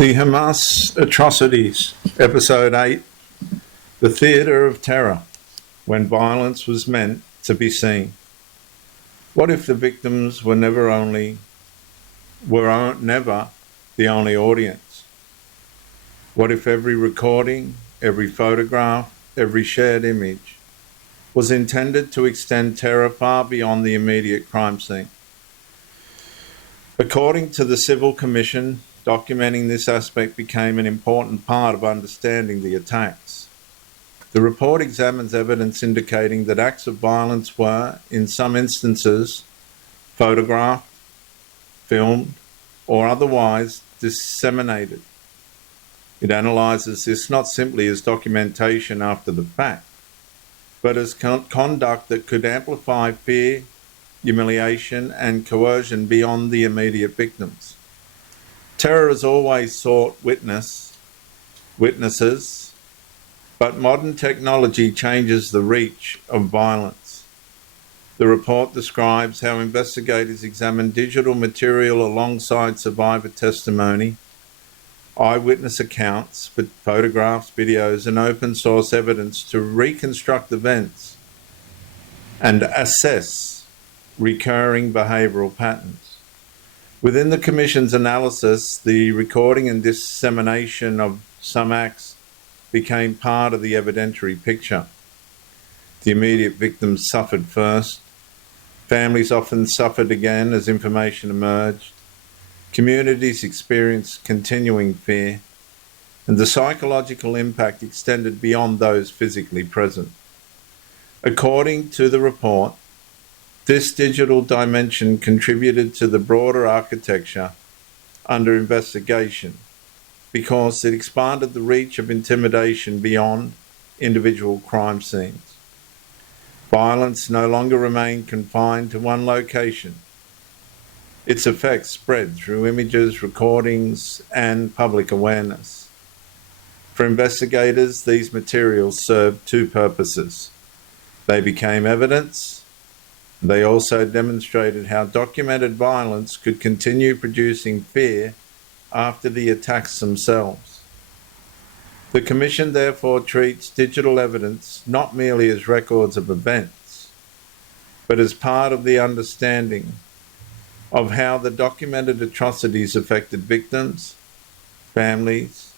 The Hamas Atrocities, Episode 8, The Theatre of Terror, when violence was meant to be seen. What if the victims were never the only audience? What if every recording, every photograph, every shared image was intended to extend terror far beyond the immediate crime scene? According to the Civil Commission, documenting this aspect became an important part of understanding the attacks. The report examines evidence indicating that acts of violence were, in some instances, photographed, filmed, or otherwise disseminated. It analyses this not simply as documentation after the fact, but as conduct that could amplify fear, humiliation, and coercion beyond the immediate victims. Terror has always sought witnesses, but modern technology changes the reach of violence. The report describes how investigators examine digital material alongside survivor testimony, eyewitness accounts, photographs, videos, and open source evidence to reconstruct events and assess recurring behavioural patterns. Within the Commission's analysis, the recording and dissemination of some acts became part of the evidentiary picture. The immediate victims suffered first. Families often suffered again as information emerged. Communities experienced continuing fear, and the psychological impact extended beyond those physically present. According to the report, this digital dimension contributed to the broader architecture under investigation because it expanded the reach of intimidation beyond individual crime scenes. Violence no longer remained confined to one location. Its effects spread through images, recordings, and public awareness. For investigators, these materials served two purposes. They became evidence. They also demonstrated how documented violence could continue producing fear after the attacks themselves. The Commission therefore treats digital evidence not merely as records of events, but as part of the understanding of how the documented atrocities affected victims, families,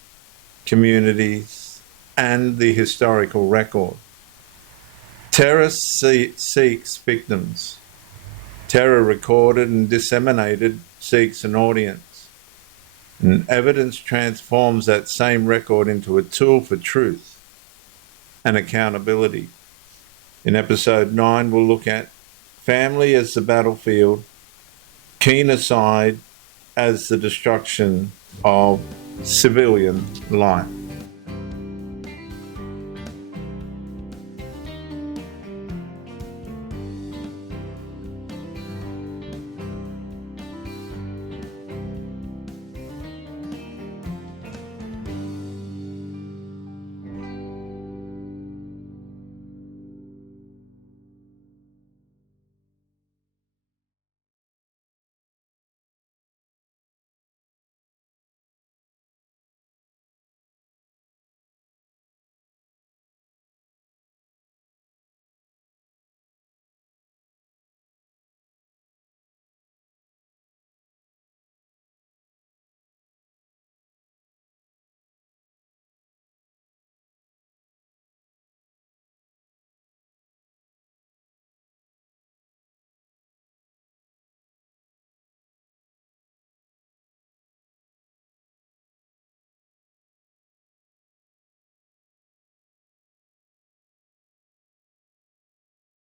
communities, and the historical record. Terror seeks victims. Terror recorded and disseminated seeks an audience. And evidence transforms that same record into a tool for truth and accountability. In episode 9, we'll look at family as the battlefield, genocide as the destruction of civilian life.